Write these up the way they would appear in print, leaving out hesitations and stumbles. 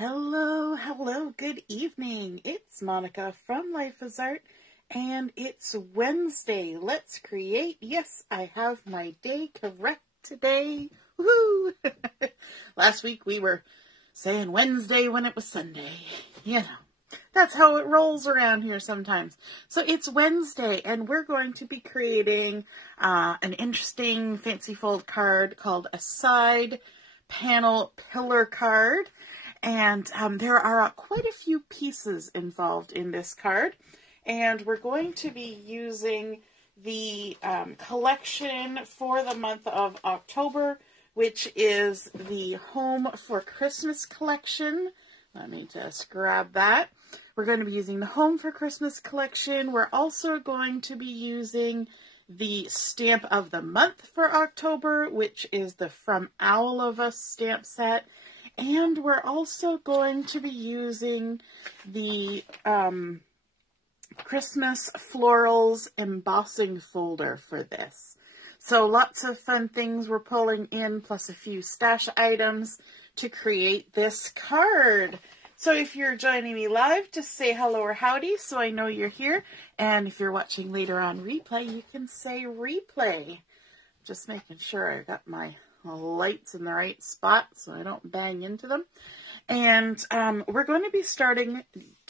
Hello, hello, good evening. It's Monica from Life is Art, and it's Wednesday. Let's create. Yes, I have my day correct today. Woohoo! Last week we were saying Wednesday when it was Sunday. You know, that's how it rolls around here sometimes. So it's Wednesday, and we're going to be creating an interesting fancy fold card called a side panel pillar card. And there are quite a few pieces involved in this card. And we're going to be using the collection for the month of October, which is the Home for Christmas collection. Let me just grab that. We're going to be using the Home for Christmas collection. We're also going to be using the stamp of the month for October, which is the From Owl of Us stamp set. And we're also going to be using the Christmas Florals Embossing folder for this. So lots of fun things we're pulling in, plus a few stash items to create this card. So if you're joining me live, just say hello or howdy so I know you're here. And if you're watching later on replay, you can say replay. Just making sure I got my lights in the right spot so I don't bang into them. And we're going to be starting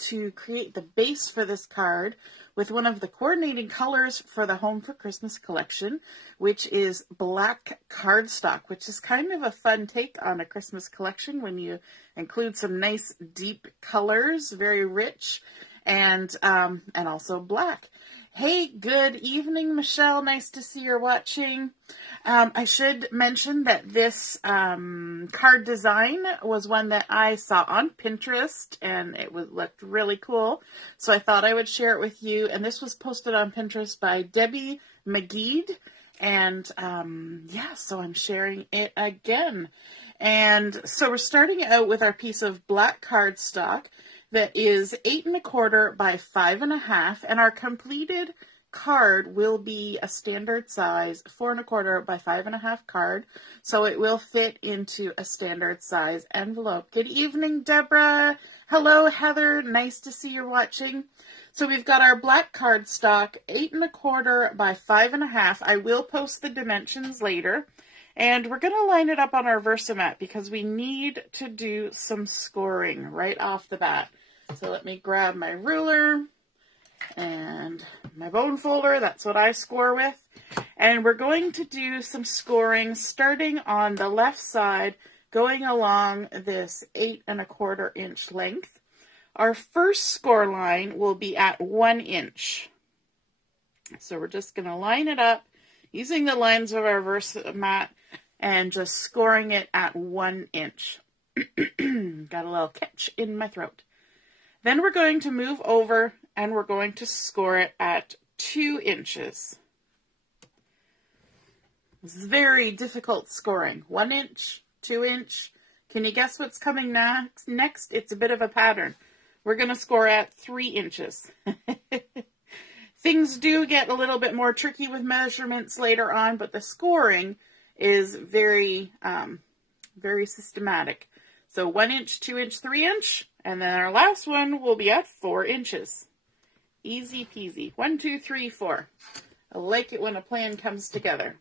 to create the base for this card with one of the coordinating colors for the Home for Christmas collection, which is black cardstock, which is kind of a fun take on a Christmas collection when you include some nice deep colors, very rich, and also black. Hey, good evening, Michelle. Nice to see you're watching. I should mention that this card design was one that I saw on Pinterest, and it looked really cool. So I thought I would share it with you. And this was posted on Pinterest by Debbie McGeed. And yeah, so I'm sharing it again. And so we're starting out with our piece of black cardstock that is 8 1/4 by 5 1/2, and our completed card will be a standard size 4 1/4 by 5 1/2 card, so it will fit into a standard size envelope. Good evening, Deborah. Hello, Heather. Nice to see you're watching. So we've got our black cardstock, 8 1/4 by 5 1/2. I will post the dimensions later. And we're going to line it up on our Versamark because we need to do some scoring right off the bat. So let me grab my ruler and my bone folder. That's what I score with. And we're going to do some scoring starting on the left side, going along this 8 1/4 inch length. Our first score line will be at 1 inch. So we're just going to line it up using the lines of our Versamark and just scoring it at 1 inch. Got a little catch in my throat. Then we're going to move over and we're going to score it at 2 inches. This is very difficult scoring. 1 inch, 2 inch. Can you guess what's coming next? It's a bit of a pattern. We're going to score at 3 inches. Things do get a little bit more tricky with measurements later on, but the scoring is very, very systematic. So 1 inch, 2 inch, 3 inch, and then our last one will be at 4 inches. Easy peasy. 1, 2, 3, 4. I like it when a plan comes together.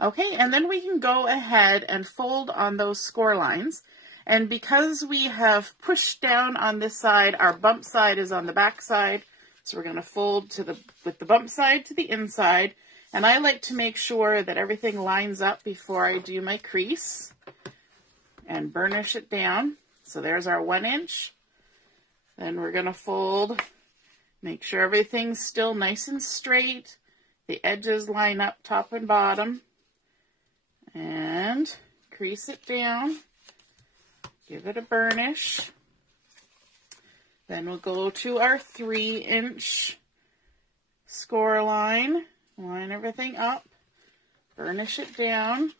Okay, and then we can go ahead and fold on those score lines. And because we have pushed down on this side, our bump side is on the back side. So we're going to fold with the bump side to the inside. And I like to make sure that everything lines up before I do my crease and burnish it down. So there's our 1 inch. Then we're going to fold, make sure everything's still nice and straight. The edges line up top and bottom. And crease it down. Give it a burnish. Then we'll go to our 3 inch score line. Line everything up. Burnish it down.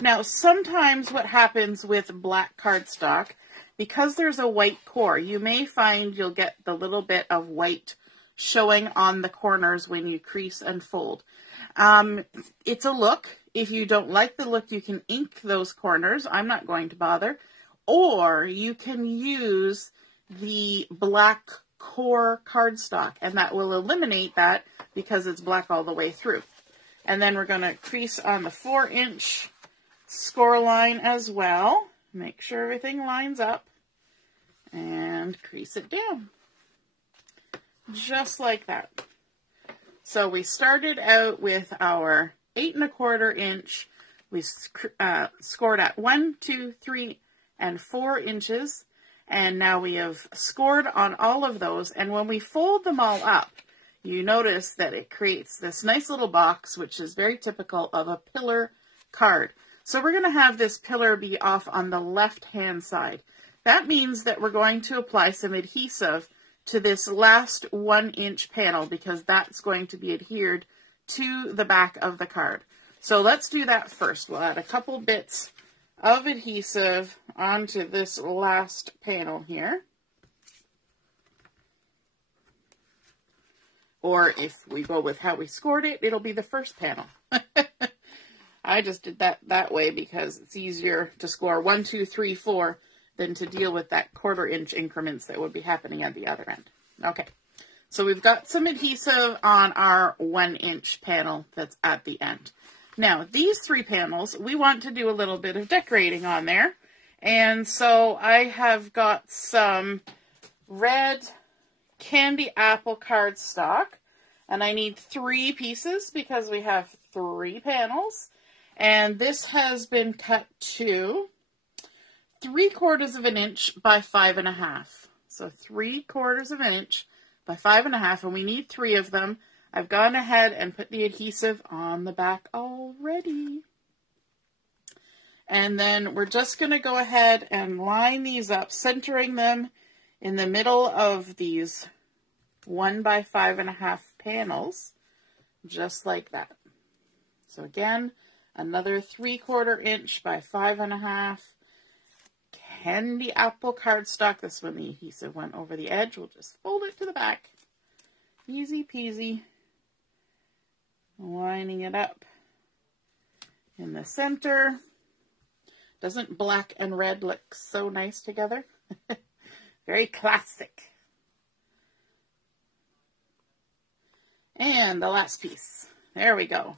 Now, sometimes what happens with black cardstock, because there's a white core, you may find you'll get the little bit of white showing on the corners when you crease and fold. It's a look. If you don't like the look, you can ink those corners. I'm not going to bother. or you can use the black core cardstock, and that will eliminate that because it's black all the way through. And then we're going to crease on the 4-inch score line as well. Make sure everything lines up and crease it down. Just like that. So we started out with our 8 1/4 inch. We scored at 1, 2, 3, and 4 inches. And now we have scored on all of those. And when we fold them all up, you notice that it creates this nice little box, which is very typical of a pillar card. So we're going to have this pillar be off on the left-hand side. That means that we're going to apply some adhesive to this last 1-inch panel because that's going to be adhered to the back of the card. So let's do that first. We'll add a couple bits of adhesive onto this last panel here. Or if we go with how we scored it, it'll be the first panel. I just did that way because it's easier to score 1, 2, 3, 4 than to deal with that 1/4 inch increments that would be happening at the other end. Okay, so we've got some adhesive on our 1-inch panel that's at the end. Now, these 3 panels, we want to do a little bit of decorating on there. And so I have got some red candy apple cardstock. And I need 3 pieces because we have 3 panels. And this has been cut to 3/4 inch by 5.5. So 3/4 inch by 5.5. And we need 3 of them. I've gone ahead and put the adhesive on the back already. And then we're just going to go ahead and line these up, centering them in the middle of these 1 by 5.5 panels, just like that. So again, another 3/4 inch by 5.5 candy apple cardstock. This one, the adhesive went over the edge. We'll just fold it to the back. Easy peasy. Lining it up in the center. Doesn't black and red look so nice together? Very classic. And the last piece. There we go.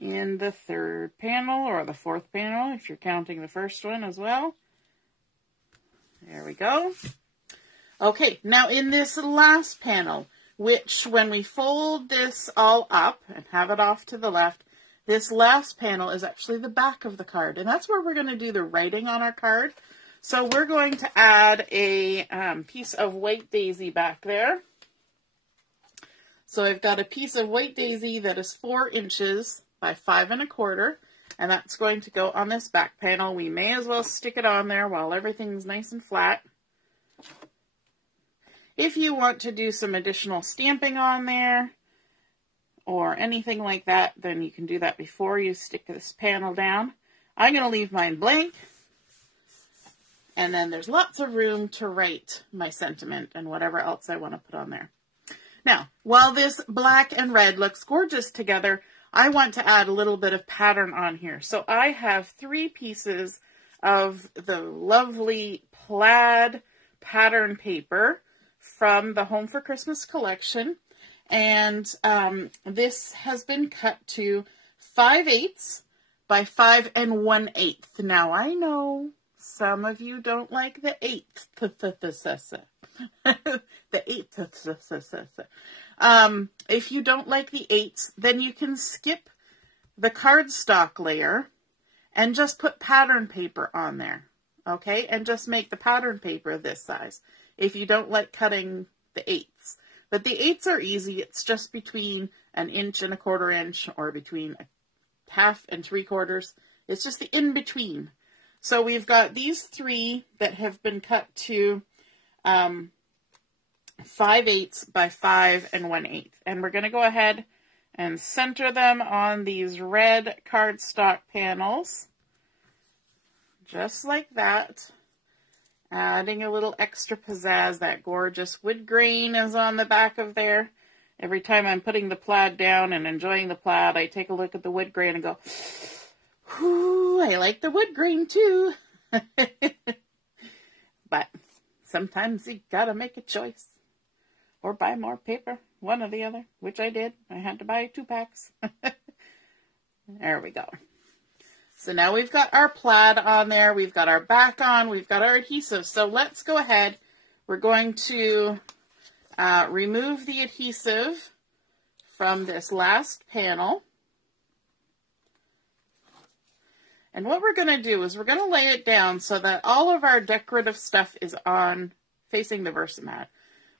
In the 3rd panel, or the 4th panel, if you're counting the first one as well. There we go. Okay, now in this last panel, which when we fold this all up and have it off to the left, this last panel is actually the back of the card. And that's where we're going to do the writing on our card. So we're going to add a piece of white daisy back there. So I've got a piece of white daisy that is 4 inches by 5 1/4. And that's going to go on this back panel. We may as well stick it on there while everything's nice and flat. If you want to do some additional stamping on there or anything like that, then you can do that before you stick this panel down. I'm going to leave mine blank. And then there's lots of room to write my sentiment and whatever else I want to put on there. Now, while this black and red looks gorgeous together, I want to add a little bit of pattern on here. So I have 3 pieces of the lovely plaid pattern paper from the Home for Christmas collection. And this has been cut to 5/8 by 5 1/8. Now I know some of you don't like the 8th. The 8th. If you don't like the 8s, then you can skip the cardstock layer and just put pattern paper on there. Okay, and just make the pattern paper this size. If you don't like cutting the 8s. But the 8s are easy. It's just between 1 inch and 1/4 inch, or between 1/2 and 3/4. It's just the in-between. So we've got these 3 that have been cut to 5/8 by 5 1/8. And we're going to go ahead and center them on these red cardstock panels. Just like that. Adding a little extra pizzazz. That gorgeous wood grain is on the back of there. Every time I'm putting the plaid down and enjoying the plaid, I take a look at the wood grain and go, whoo, I like the wood grain too. But sometimes you gotta make a choice. Or buy more paper, one or the other, which I did. I had to buy 2 packs. There we go. So now we've got our plaid on there, we've got our back on, we've got our adhesive. So let's go ahead. We're going to remove the adhesive from this last panel. And what we're going to do is we're going to lay it down so that all of our decorative stuff is on facing the Versamat.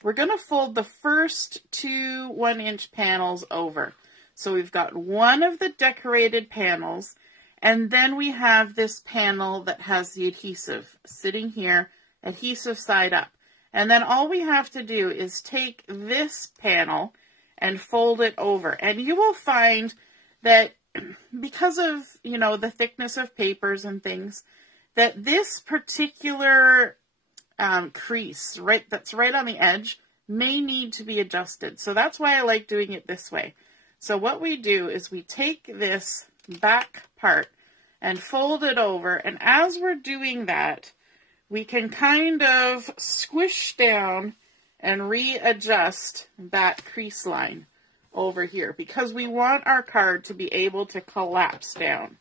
We're going to fold the first 2 1-inch panels over. So we've got one of the decorated panels, and then we have this panel that has the adhesive sitting here, adhesive side up. And then all we have to do is take this panel and fold it over. And you will find that because of, you know, the thickness of papers and things, that this particular crease, that's right on the edge, may need to be adjusted. So that's why I like doing it this way. So what we do is we take this back part and fold it over, and as we're doing that, we can kind of squish down and readjust that crease line over here, because we want our card to be able to collapse down.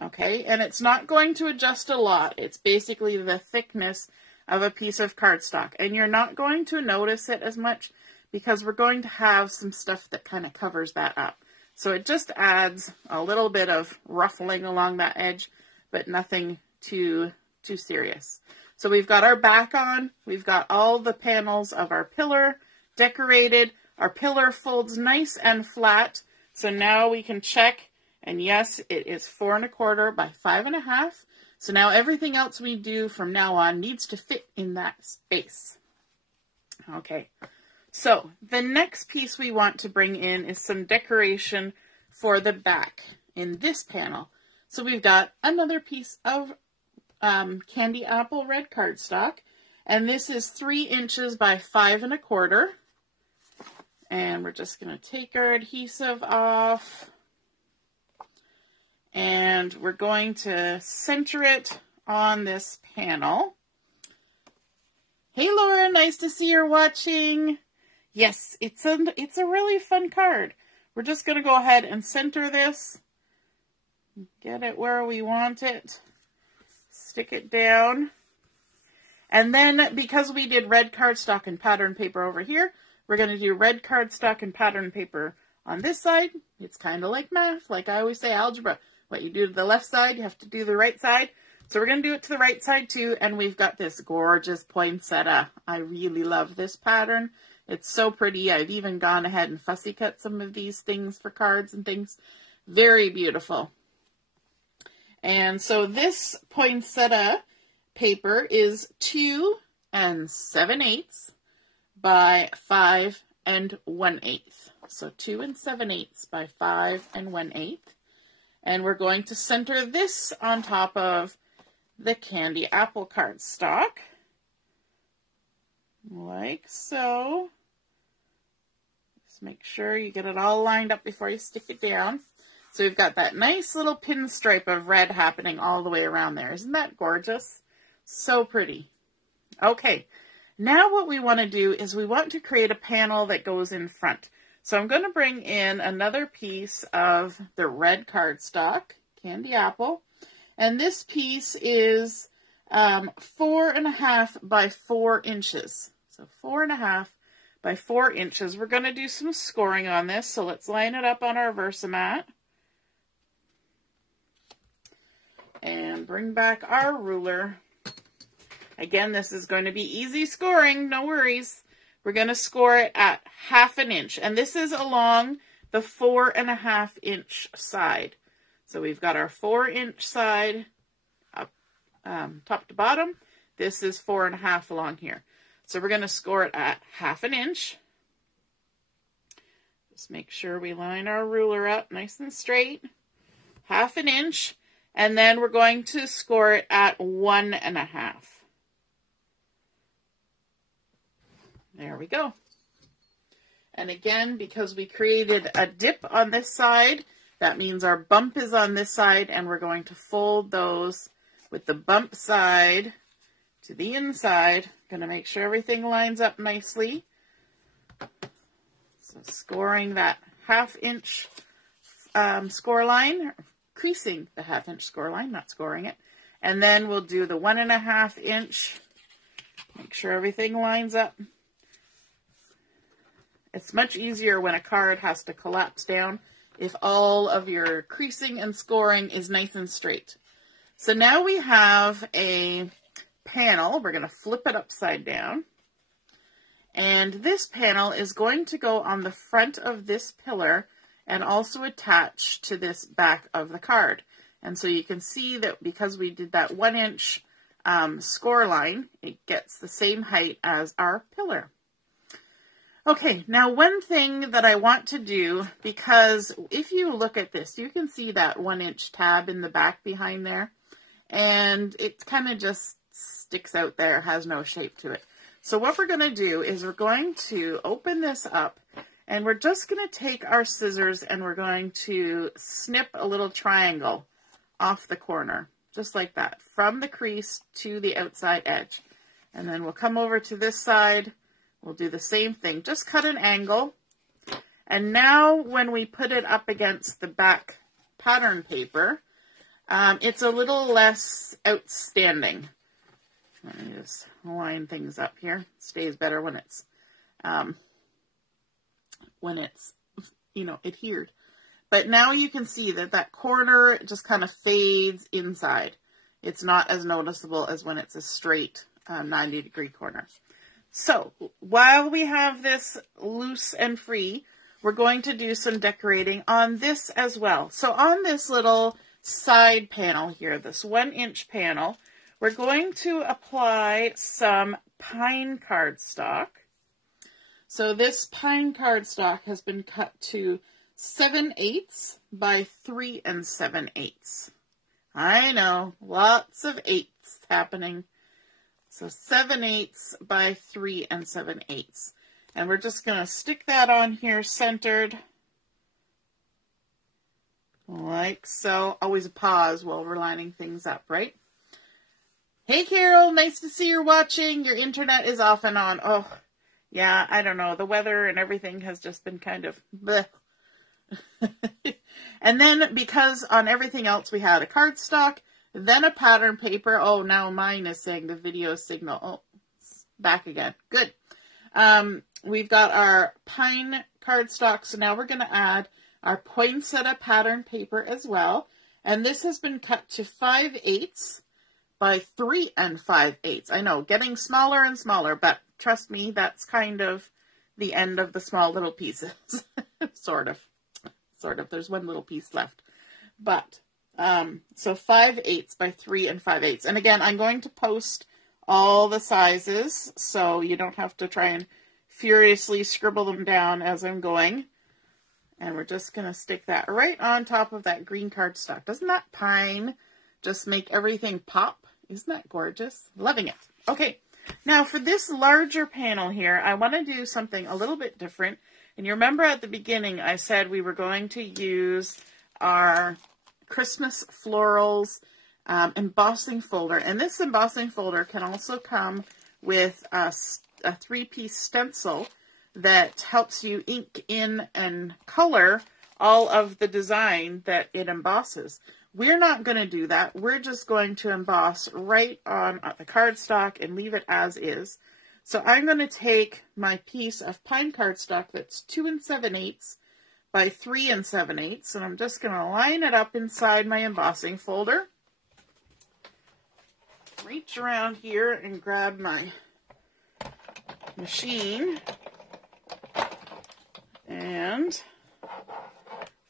Okay, and it's not going to adjust a lot. It's basically the thickness of a piece of cardstock, and you're not going to notice it as much because we're going to have some stuff that kind of covers that up. So it just adds a little bit of ruffling along that edge, but nothing too serious. So we've got our back on, we've got all the panels of our pillar decorated. Our pillar folds nice and flat. So now we can check, and yes, it is 4 1/4 by 5 1/2. So now everything else we do from now on needs to fit in that space. Okay, so the next piece we want to bring in is some decoration for the back in this panel. So we've got another piece of candy apple red cardstock, and this is 3 inches by 5 1/4. And we're just going to take our adhesive off, and we're going to center it on this panel. Hey Laura, nice to see you're watching. Yes, it's a really fun card. We're just going to go ahead and center this, get it where we want it, stick it down, and then because we did red cardstock and pattern paper over here, we're going to do red cardstock and pattern paper on this side. It's kind of like math, like I always say, algebra. What you do to the left side, you have to do the right side. So we're going to do it to the right side too, and we've got this gorgeous poinsettia. I really love this pattern. It's so pretty. I've even gone ahead and fussy cut some of these things for cards and things. Very beautiful. And so this poinsettia paper is 2 7/8 by 5 1/8. So 2 7/8 by 5 1/8. And we're going to center this on top of the candy apple cardstock, like so. Just make sure you get it all lined up before you stick it down. So we've got that nice little pinstripe of red happening all the way around there. Isn't that gorgeous? So pretty. Okay, now what we want to do is we want to create a panel that goes in front. So I'm going to bring in another piece of the red cardstock, candy apple, and this piece is 4 1/2 by 4 inches. So 4 1/2 by 4 inches. We're going to do some scoring on this, so let's line it up on our Versamat. And bring back our ruler. Again, this is going to be easy scoring, no worries. We're going to score it at 1/2 inch, and this is along the 4 1/2 inch side. So we've got our 4 inch side up, top to bottom. This is 4 1/2 along here. So we're going to score it at 1/2 inch. Just make sure we line our ruler up nice and straight. 1/2 inch. And then we're going to score it at 1 1/2. There we go. And again, because we created a dip on this side, that means our bump is on this side, and we're going to fold those with the bump side to the inside. Going to make sure everything lines up nicely. So scoring that 1/2 inch score line, creasing the 1/2 inch score line, not scoring it. And then we'll do the 1.5 inch. Make sure everything lines up. It's much easier when a card has to collapse down if all of your creasing and scoring is nice and straight. So now we have a panel. We're going to flip it upside down. And this panel is going to go on the front of this pillar and also attach to this back of the card. And so you can see that because we did that 1 inch score line, it gets the same height as our pillar. Okay, now one thing that I want to do, because if you look at this, you can see that 1 inch tab in the back behind there, and it kind of just sticks out there, has no shape to it. So what we're going to do is we're going to open this up, and we're just going to take our scissors and we're going to snip a little triangle off the corner, just like that, from the crease to the outside edge. And then we'll come over to this side. We'll do the same thing, just cut an angle. And now when we put it up against the back pattern paper, it's a little less outstanding. Let me just line things up here. It stays better when it's adhered. But now you can see that that corner just kind of fades inside. It's not as noticeable as when it's a straight 90-degree corner. So while we have this loose and free, we're going to do some decorating on this as well. So on this little side panel here, this 1 inch panel, we're going to apply some pine cardstock. So this pine cardstock has been cut to 7/8 by 3 7/8. I know, lots of eighths happening. So 7/8 by 3 7/8. And we're just going to stick that on here centered. Like so. Always a pause while we're lining things up, right? Hey Carol, nice to see you're watching. Your internet is off and on. Oh, yeah, I don't know. The weather and everything has just been kind of bleh. And then because on everything else we had a cardstock, then a pattern paper. Oh, now mine is saying the video signal. Oh, it's back again. Good. We've got our pine cardstock. So now we're going to add our poinsettia pattern paper as well. And this has been cut to 5/8 by 3 5/8. I know, getting smaller and smaller, but trust me, that's kind of the end of the small little pieces. Sort of. There's one little piece left. But so 5/8 by 3 5/8. And again, I'm going to post all the sizes so you don't have to try and furiously scribble them down as I'm going. And we're just going to stick that right on top of that green cardstock. Doesn't that pine just make everything pop? Isn't that gorgeous? Loving it. Okay, now for this larger panel here, I want to do something a little bit different. And you remember at the beginning I said we were going to use our Christmas Florals embossing folder. And this embossing folder can also come with a 3-piece stencil that helps you ink in and color all of the design that it embosses. We're not going to do that. We're just going to emboss right on the cardstock and leave it as is. So I'm going to take my piece of pine cardstock that's 2 7/8 by 3 7/8, and I'm just going to line it up inside my embossing folder. Reach around here and grab my machine. And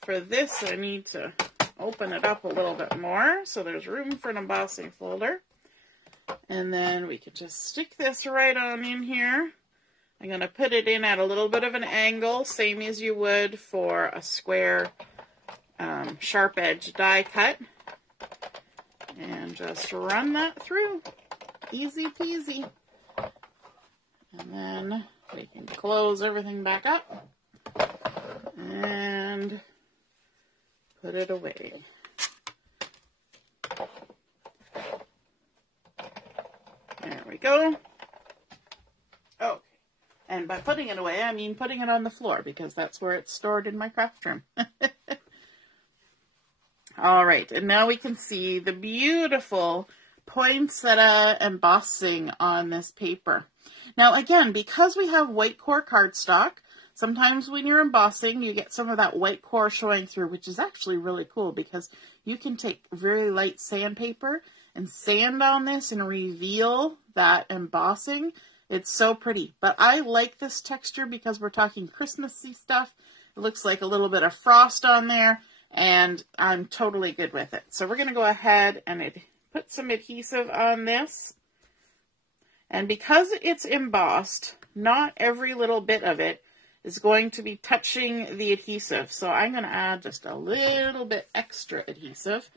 for this, I need to open it up a little bit more so there's room for an embossing folder. And then we could just stick this right on in here. I'm going to put it in at a little bit of an angle, same as you would for a square sharp edge die cut. And just run that through. Easy peasy. And then we can close everything back up and put it away. There we go. Oh, and by putting it away, I mean putting it on the floor because that's where it's stored in my craft room. All right, and now we can see the beautiful poinsettia embossing on this paper. Now again, because we have white core cardstock, sometimes when you're embossing, you get some of that white core showing through, which is actually really cool because you can take very light sandpaper and sand on this and reveal that embossing. It's so pretty. But I like this texture because we're talking Christmassy stuff. It looks like a little bit of frost on there, and I'm totally good with it. So we're going to go ahead and put some adhesive on this. And because it's embossed, not every little bit of it is going to be touching the adhesive. So I'm going to add just a little bit extra adhesive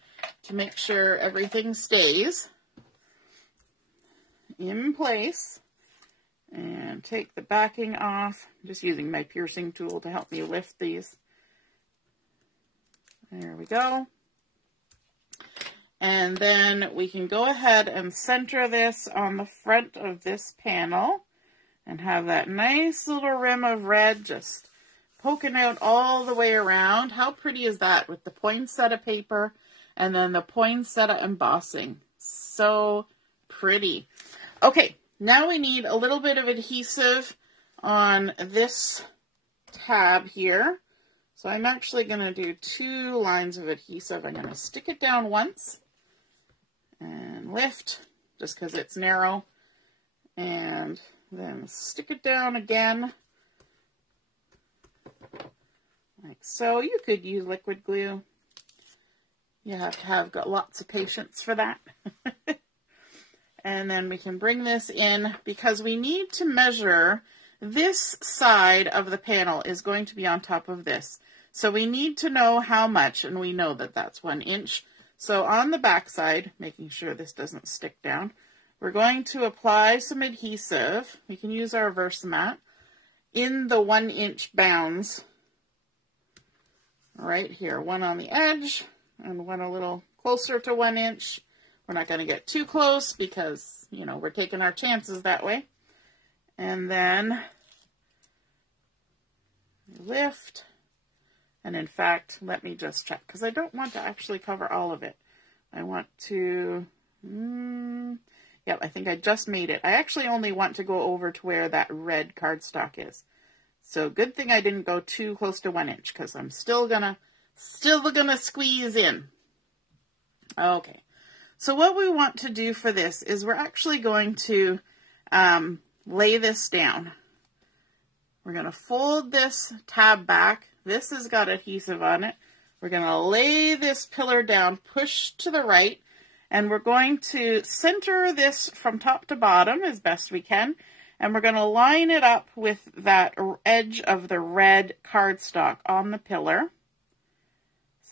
to make sure everything stays in place. And take the backing off. I'm just using my piercing tool to help me lift these. There we go. And then we can go ahead and center this on the front of this panel and have that nice little rim of red just poking out all the way around. How pretty is that with the poinsettia paper and then the poinsettia embossing? So pretty. Okay, now we need a little bit of adhesive on this tab here. So I'm actually going to do 2 lines of adhesive. I'm going to stick it down once and lift just because it's narrow, and then stick it down again like so. You could use liquid glue. You have to have got lots of patience for that. And then we can bring this in because we need to measure this side of the panel is going to be on top of this. So we need to know how much, and we know that that's 1 inch. So on the back side, making sure this doesn't stick down, we're going to apply some adhesive. We can use our Versamark in the 1 inch bounds right here. One on the edge and one a little closer to 1 inch. We're not going to get too close because, you know, we're taking our chances that way. And then lift. And in fact, let me just check because I don't want to actually cover all of it. I want to, yep, I think I just made it. I actually only want to go over to where that red cardstock is. So good thing I didn't go too close to 1 inch because I'm still gonna squeeze in. Okay. So what we want to do for this is we're actually going to lay this down. We're going to fold this tab back. This has got adhesive on it. We're going to lay this pillar down, push to the right, and we're going to center this from top to bottom as best we can. And we're going to line it up with that edge of the red cardstock on the pillar.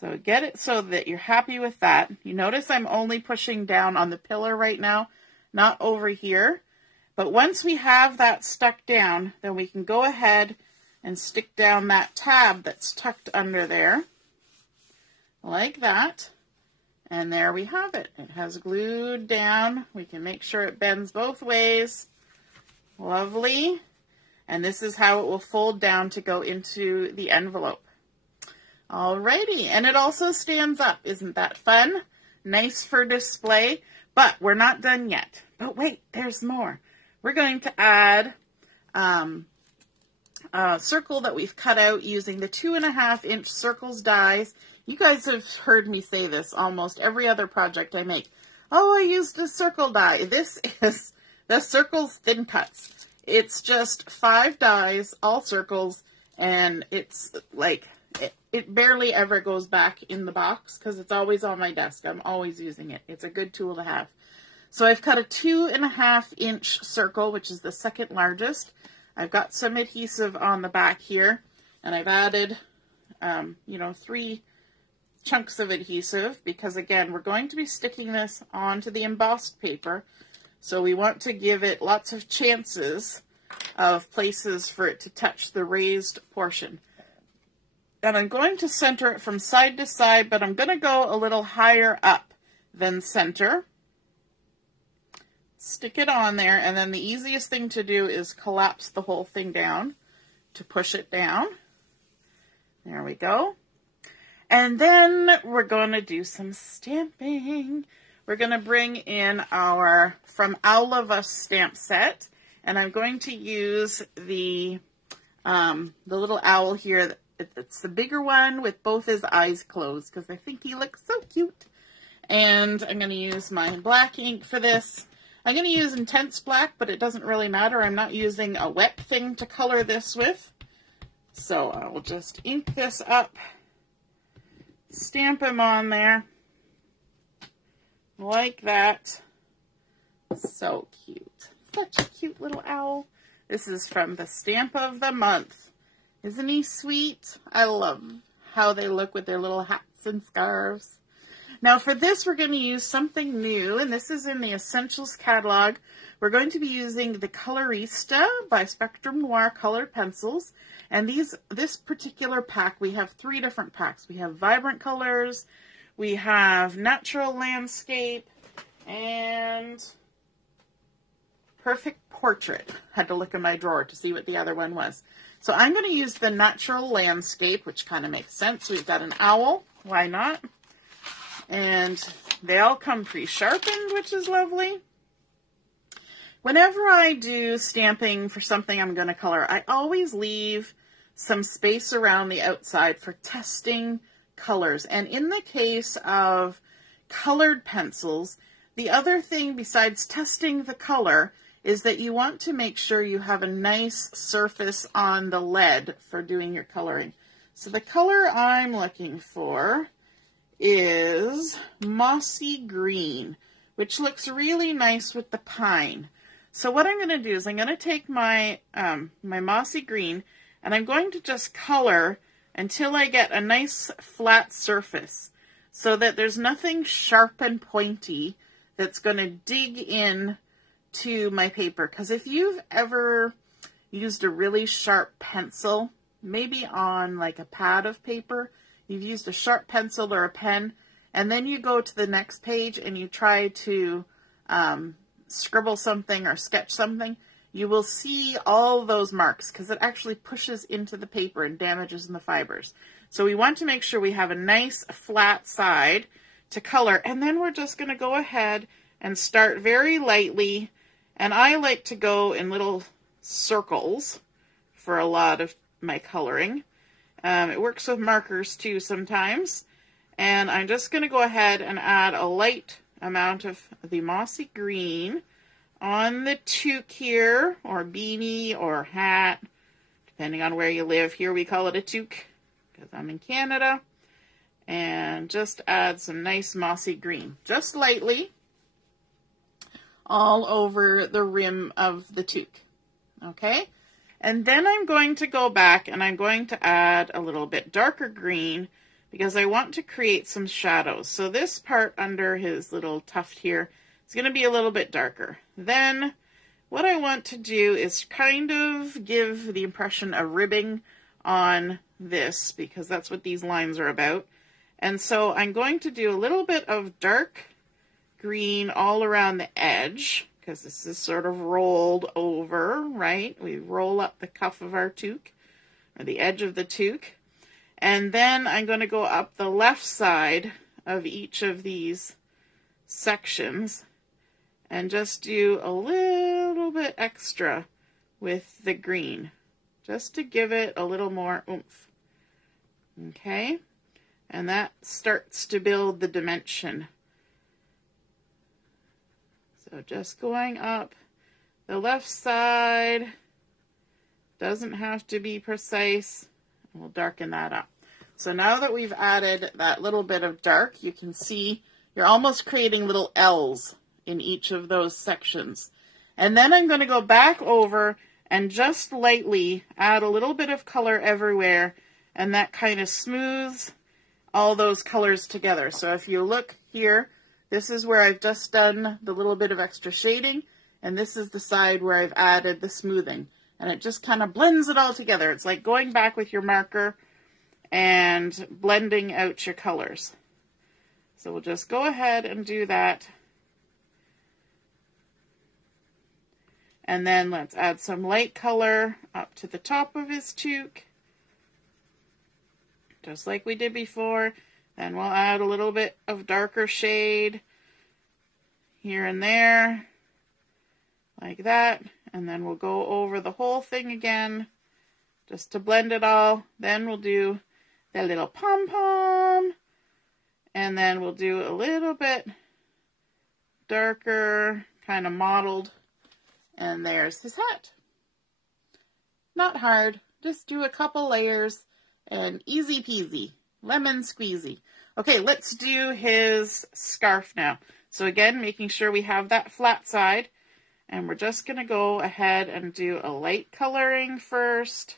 So get it so that you're happy with that. You notice I'm only pushing down on the pillar right now, not over here. But once we have that stuck down, then we can go ahead and stick down that tab that's tucked under there, like that. And there we have it. It has glued down. We can make sure it bends both ways. Lovely. And this is how it will fold down to go into the envelope. Alrighty, and it also stands up. Isn't that fun? Nice for display, but we're not done yet. But wait, there's more. We're going to add a circle that we've cut out using the 2.5 inch circles dies. You guys have heard me say this almost every other project I make. Oh, I used a circle die. This is the Circles Thin Cuts. It's just 5 dies, all circles, and it's like... It barely ever goes back in the box because it's always on my desk. I'm always using it. It's a good tool to have. So I've cut a 2.5 inch circle, which is the second largest. I've got some adhesive on the back here, and I've added, 3 chunks of adhesive because, again, we're going to be sticking this onto the embossed paper. So we want to give it lots of chances of places for it to touch the raised portion. And I'm going to center it from side to side, but I'm going to go a little higher up than center. stick it on there, and then the easiest thing to do is collapse the whole thing down to push it down. There we go. And then we're going to do some stamping. We're going to bring in our From Owl of Us stamp set, and I'm going to use the little owl here. It's the bigger one with both his eyes closed because I think he looks so cute. And I'm going to use my black ink for this. I'm going to use intense black, but it doesn't really matter. I'm not using a wet thing to color this with. So I will just ink this up, stamp him on there, like that. So cute. Such a cute little owl. This is from the Stamp of the Month. Isn't he sweet? I love how they look with their little hats and scarves. Now for this, we're going to use something new, and this is in the Essentials catalog. We're going to be using the Colorista by Spectrum Noir colored pencils. And this particular pack, we have 3 different packs. We have Vibrant Colors, we have Natural Landscape, and Perfect Portrait. Had to look in my drawer to see what the other one was. So I'm going to use the Natural Landscape, which kind of makes sense. We've got an owl. Why not? And they all come pre-sharpened, which is lovely. Whenever I do stamping for something I'm going to color, I always leave some space around the outside for testing colors. And in the case of colored pencils, the other thing besides testing the color is that you want to make sure you have a nice surface on the lead for doing your coloring. So the color I'm looking for is Mossy Green, which looks really nice with the pine. So what I'm going to do is I'm going to take my my Mossy Green, and I'm going to just color until I get a nice flat surface so that there's nothing sharp and pointy that's going to dig in to my paper. Because if you've ever used a really sharp pencil, maybe on like a pad of paper, you've used a sharp pencil or a pen, and then you go to the next page and you try to scribble something or sketch something, you will see all those marks because it actually pushes into the paper and damages the fibers. So we want to make sure we have a nice flat side to color, and then we're just going to go ahead and start very lightly. And I like to go in little circles for a lot of my coloring. It works with markers too sometimes. And I'm just going to go ahead and add a light amount of the Mossy Green on the toque here, or beanie, or hat, depending on where you live. Here we call it a toque because I'm in Canada. And just add some nice Mossy Green, just lightly, all over the rim of the toque. Okay? And then I'm going to go back and I'm going to add a little bit darker green because I want to create some shadows. So this part under his little tuft here is going to be a little bit darker. Then what I want to do is kind of give the impression of ribbing on this because that's what these lines are about. And so I'm going to do a little bit of dark green all around the edge because this is sort of rolled over, right? We roll up the cuff of our toque, or the edge of the toque. And then I'm going to go up the left side of each of these sections and just do a little bit extra with the green, just to give it a little more oomph. Okay? And that starts to build the dimension. So just going up the left side, doesn't have to be precise. We'll darken that up. So now that we've added that little bit of dark, you can see you're almost creating little L's in each of those sections. And then I'm going to go back over and just lightly add a little bit of color everywhere, and that kind of smooths all those colors together. So if you look here, this is where I've just done the little bit of extra shading, and this is the side where I've added the smoothing. And it just kind of blends it all together. It's like going back with your marker and blending out your colors. So we'll just go ahead and do that And then let's add some light color up to the top of his toque, just like we did before. Then we'll add a little bit of darker shade here and there, like that. And then we'll go over the whole thing again, just to blend it all. Then we'll do that little pom-pom, and then we'll do a little bit darker, kind of mottled, and there's his hat. Not hard, just do a couple layers, and easy peasy, lemon squeezy. Okay, let's do his scarf now. So again, making sure we have that flat side, and we're just going to go ahead and do a light coloring first.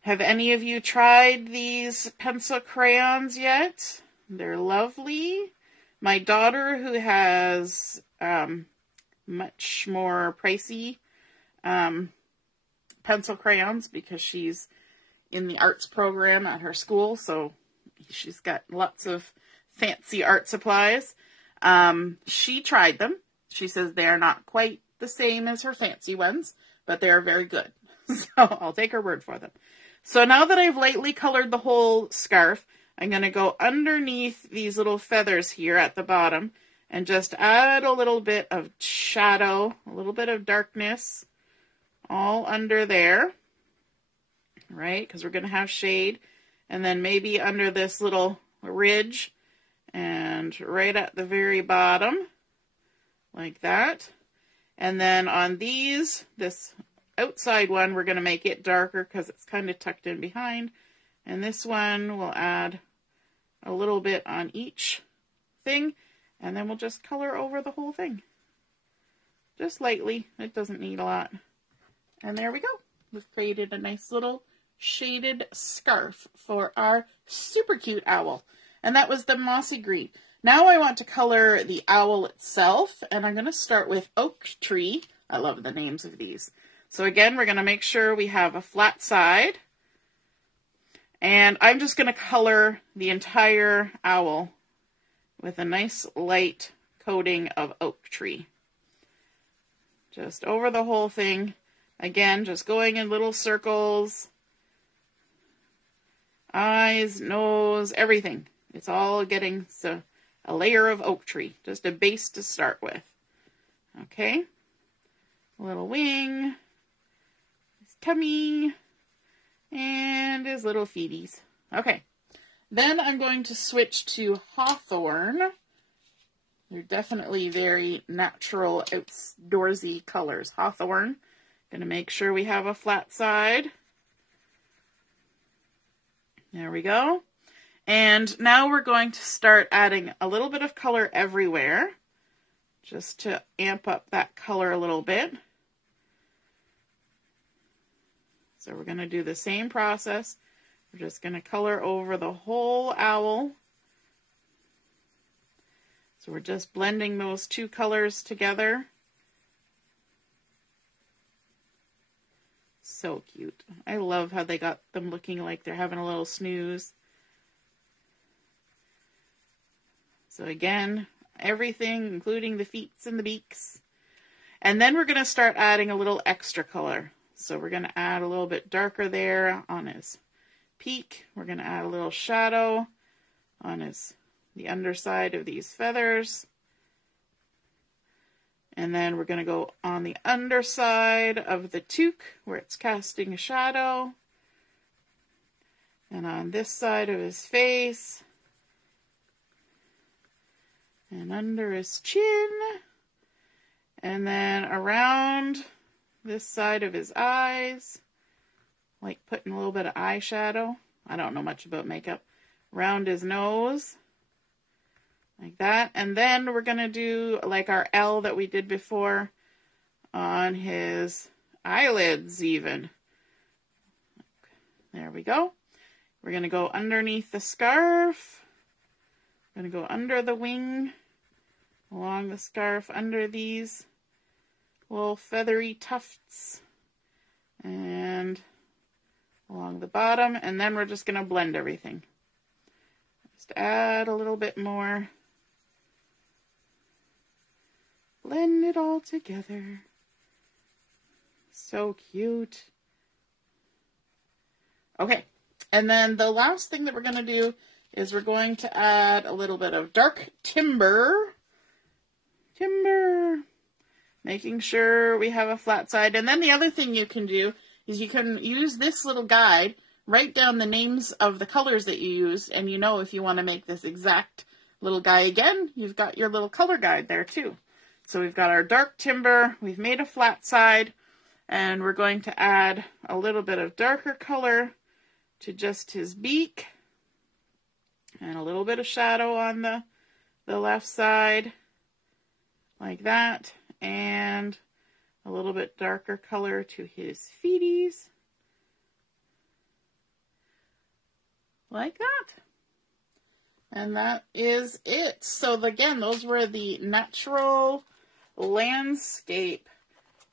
Have any of you tried these pencil crayons yet? They're lovely. My daughter, who has much more pricey pencil crayons because she's in the arts program at her school, so she's got lots of fancy art supplies. She tried them. She says they're not quite the same as her fancy ones, but they're very good. So I'll take her word for them. So now that I've lightly colored the whole scarf, I'm going to go underneath these little feathers here at the bottom and just add a little bit of shadow, a little bit of darkness all under there, right? Because we're going to have shade. And then maybe under this little ridge and right at the very bottom, like that. And then on these, this outside one, we're going to make it darker because it's kind of tucked in behind. And this one we'll add a little bit on each thing, and then we'll just color over the whole thing. Just lightly. It doesn't need a lot. And there we go. We've created a nice little shaded scarf for our super cute owl. And that was the mossy green. Now I want to color the owl itself, and I'm going to start with oak tree. I love the names of these. So again, we're going to make sure we have a flat side. And I'm just going to color the entire owl with a nice light coating of oak tree. Just over the whole thing. Again, just going in little circles. Eyes, nose, everything. It's all getting a layer of oak tree. Just a base to start with. Okay. A little wing. His tummy. And his little feeties. Okay. Then I'm going to switch to hawthorn. They're definitely very natural, outdoorsy colors. Hawthorn. Going to make sure we have a flat side. There we go. And now we're going to start adding a little bit of color everywhere, just to amp up that color a little bit. So we're going to do the same process. We're just going to color over the whole owl. So we're just blending those two colors together. So cute. I love how they got them looking like they're having a little snooze. So again, everything, including the feet and the beaks. And then we're going to start adding a little extra color. So we're going to add a little bit darker there on his peak. We're going to add a little shadow on the underside of these feathers. And then we're going to go on the underside of the toque where it's casting a shadow. And on this side of his face. And under his chin. And then around this side of his eyes. Like putting a little bit of eyeshadow. I don't know much about makeup. Around his nose. Like that. And then we're going to do like our L that we did before on his eyelids even. There we go. We're going to go underneath the scarf. We're going to go under the wing, along the scarf, under these little feathery tufts, and along the bottom. And then we're just going to blend everything. Just add a little bit more blend it all together. So cute. Okay, and then the last thing that we're going to do is we're going to add a little bit of dark timber. Making sure we have a flat side. And then the other thing you can do is you can use this little guide, write down the names of the colors that you used, and you know if you want to make this exact little guy again, you've got your little color guide there too. So we've got our dark timber, we've made a flat side, and we're going to add a little bit of darker color to just his beak, and a little bit of shadow on the left side, like that, and a little bit darker color to his feeties, like that. And that is it. So again, those were the Natural Landscape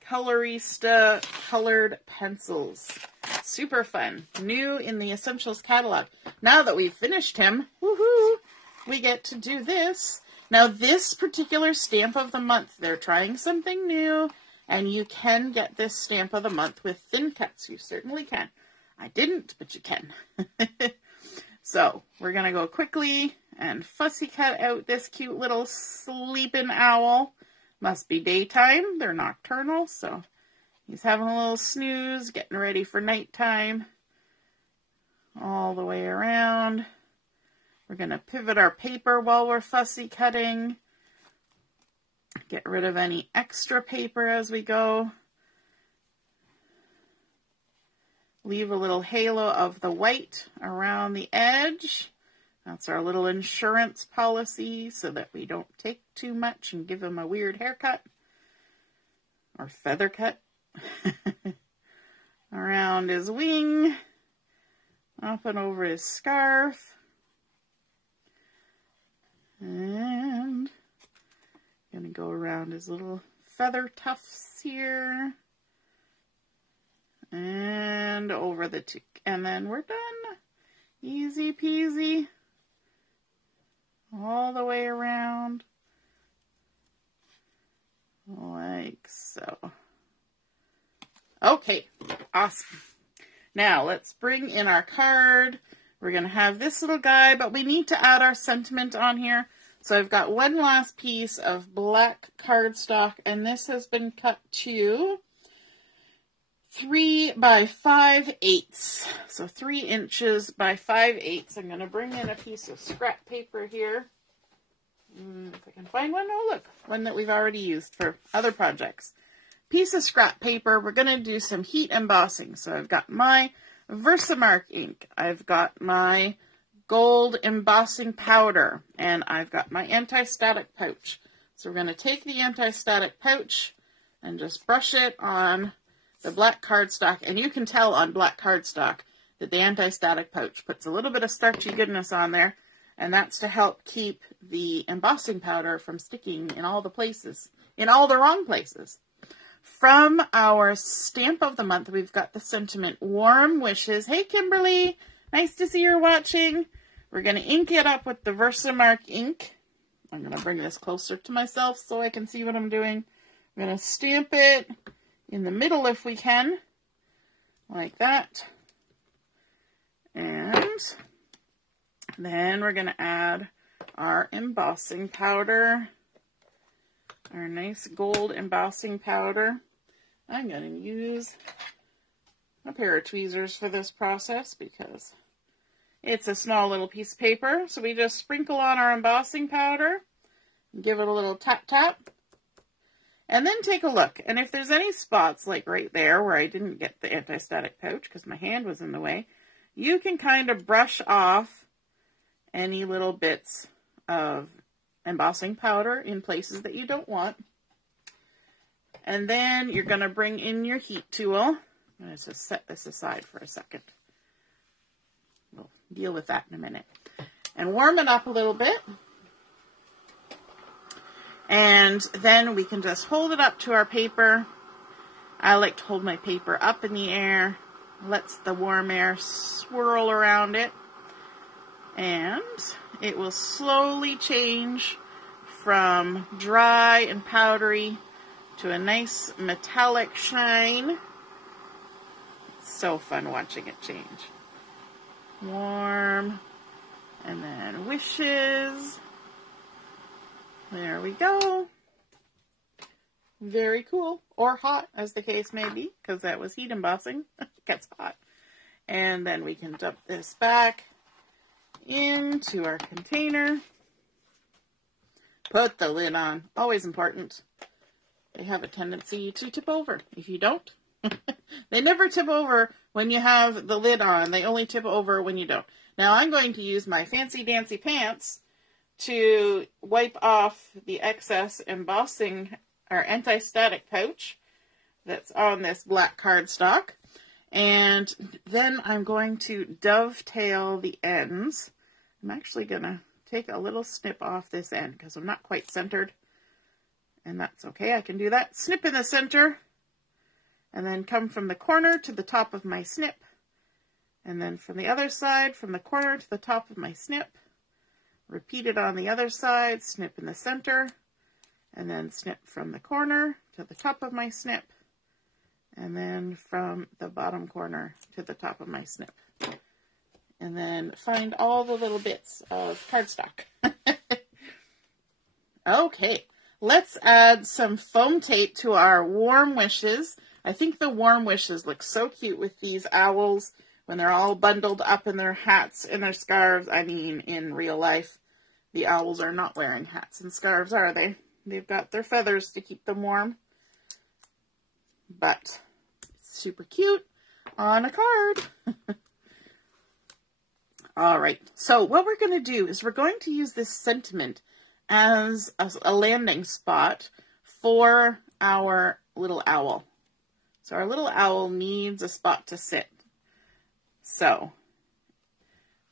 Colorista colored pencils. Super fun. New in the Essentials catalog. Now that we've finished him, woohoo, we get to do this. Now this particular stamp of the month, they're trying something new, and you can get this stamp of the month with thin cuts. You certainly can. I didn't, but you can. So we're going to go quickly and fussy cut out this cute little sleeping owl. Must be daytime. They're nocturnal, so he's having a little snooze, getting ready for nighttime. All the way around. We're going to pivot our paper while we're fussy cutting. Get rid of any extra paper as we go. Leave a little halo of the white around the edge. That's our little insurance policy so that we don't take too much and give him a weird haircut. Or feather cut. Around his wing. Up and over his scarf. And gonna go around his little feather tufts here. And over the cheek. And then we're done. Easy peasy. All the way around. Like so. Okay, awesome. Now let's bring in our card. We're going to have this little guy, but we need to add our sentiment on here. So I've got one last piece of black cardstock, and this has been cut to 3 by 5/8. So 3 inches by 5/8. I'm going to bring in a piece of scrap paper here. If I can find one. Oh, look. One that we've already used for other projects. Piece of scrap paper. We're going to do some heat embossing. So I've got my Versamark ink. I've got my gold embossing powder. And I've got my anti-static pouch. So we're going to take the anti-static pouch and just brush it on the black cardstock. And you can tell on black cardstock that the anti-static pouch puts a little bit of starchy goodness on there. And that's to help keep the embossing powder from sticking in all the places, in all the wrong places. From our stamp of the month, we've got the sentiment, Warm Wishes. Hey, Kimberly. Nice to see you're watching. We're going to ink it up with the Versamark ink. I'm going to bring this closer to myself so I can see what I'm doing. I'm going to stamp it in the middle if we can, like that. And then we're going to add our embossing powder, our nice gold embossing powder. I'm going to use a pair of tweezers for this process because it's a small little piece of paper. So we just sprinkle on our embossing powder, give it a little tap tap, and then take a look. And if there's any spots like right there where I didn't get the anti-static pouch because my hand was in the way, you can kind of brush off any little bits of embossing powder in places that you don't want. And then you're going to bring in your heat tool. I'm going to just set this aside for a second. We'll deal with that in a minute. And warm it up a little bit. And then we can just hold it up to our paper. I like to hold my paper up in the air. Lets the warm air swirl around it. And it will slowly change from dry and powdery to a nice metallic shine. It's so fun watching it change. Warm, and then wishes. There we go. Very cool, or hot, as the case may be, because that was heat embossing. It gets hot. And then we can dump this back into our container. Put the lid on. Always important. They have a tendency to tip over. If you don't, they never tip over when you have the lid on. They only tip over when you don't. Now I'm going to use my fancy dancy pants to wipe off the excess embossing or anti-static pouch that's on this black cardstock. And then I'm going to dovetail the ends. I'm actually going to take a little snip off this end because I'm not quite centered. And that's okay, I can do that. Snip in the center, and then come from the corner to the top of my snip. And then from the other side, from the corner to the top of my snip. Repeat it on the other side, snip in the center, and then snip from the corner to the top of my snip. And then from the bottom corner to the top of my snip. And then find all the little bits of cardstock. Okay, let's add some foam tape to our warm wishes. I think the warm wishes look so cute with these owls when they're all bundled up in their hats and their scarves. I mean, in real life, the owls are not wearing hats and scarves, are they? They've got their feathers to keep them warm. But it's super cute on a card. All right, so what we're going to do is we're going to use this sentiment as a landing spot for our little owl. So our little owl needs a spot to sit. So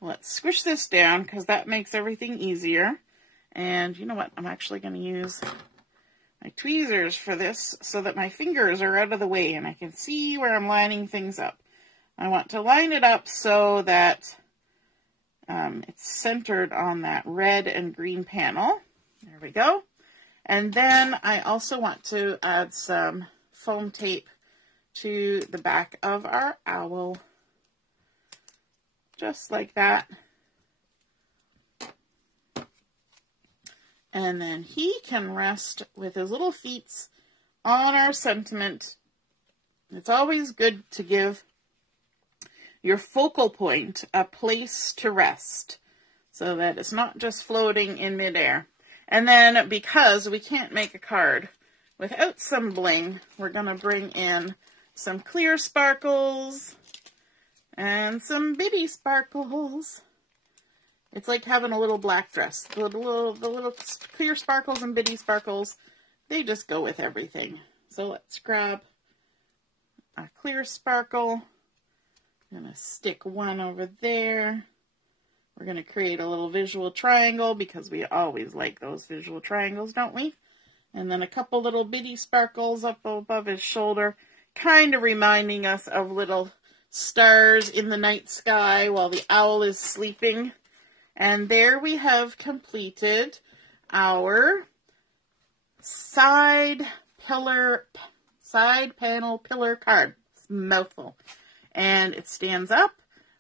let's squish this down because that makes everything easier. And you know what? I'm actually going to use my tweezers for this so that my fingers are out of the way and I can see where I'm lining things up. I want to line it up so that it's centered on that red and green panel. There we go. And then I also want to add some foam tape to the back of our owl. Just like that. And then he can rest with his little feet on our sentiment. It's always good to give your focal point a place to rest so that it's not just floating in midair. And then because we can't make a card without some bling, we're going to bring in some clear sparkles and some bitty sparkles. It's like having a little black dress. The little clear sparkles and bitty sparkles, they just go with everything. So let's grab a clear sparkle. I'm going to stick one over there. We're going to create a little visual triangle because we always like those visual triangles, don't we? And then a couple little bitty sparkles up above his shoulder, kind of reminding us of little stars in the night sky while the owl is sleeping. And there we have completed our side panel pillar card. It's a mouthful. And it stands up,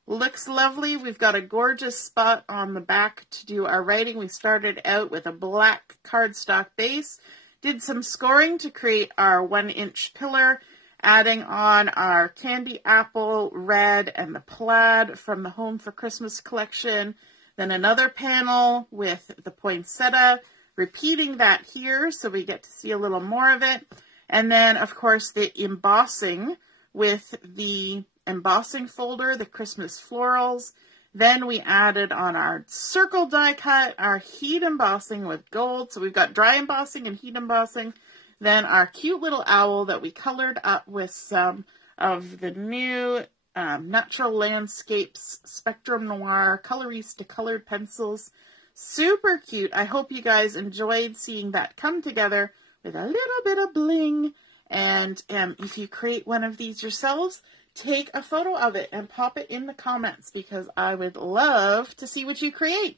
looks lovely. We've got a gorgeous spot on the back to do our writing. We started out with a black cardstock base, did some scoring to create our 1-inch pillar, adding on our candy apple red and the plaid from the Home for Christmas collection. Then another panel with the poinsettia, repeating that here so we get to see a little more of it. And then, of course, the embossing with the embossing folder, the Christmas florals. Then we added on our circle die cut, our heat embossing with gold. So we've got dry embossing and heat embossing. Then our cute little owl that we colored up with some of the new Natural Landscapes Spectrum Noir Colorista colored pencils. Super cute. I hope you guys enjoyed seeing that come together with a little bit of bling. And if you create one of these yourselves, take a photo of it and pop it in the comments because I would love to see what you create.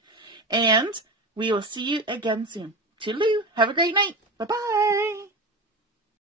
And we will see you again soon. Toodaloo. Have a great night. Bye-bye.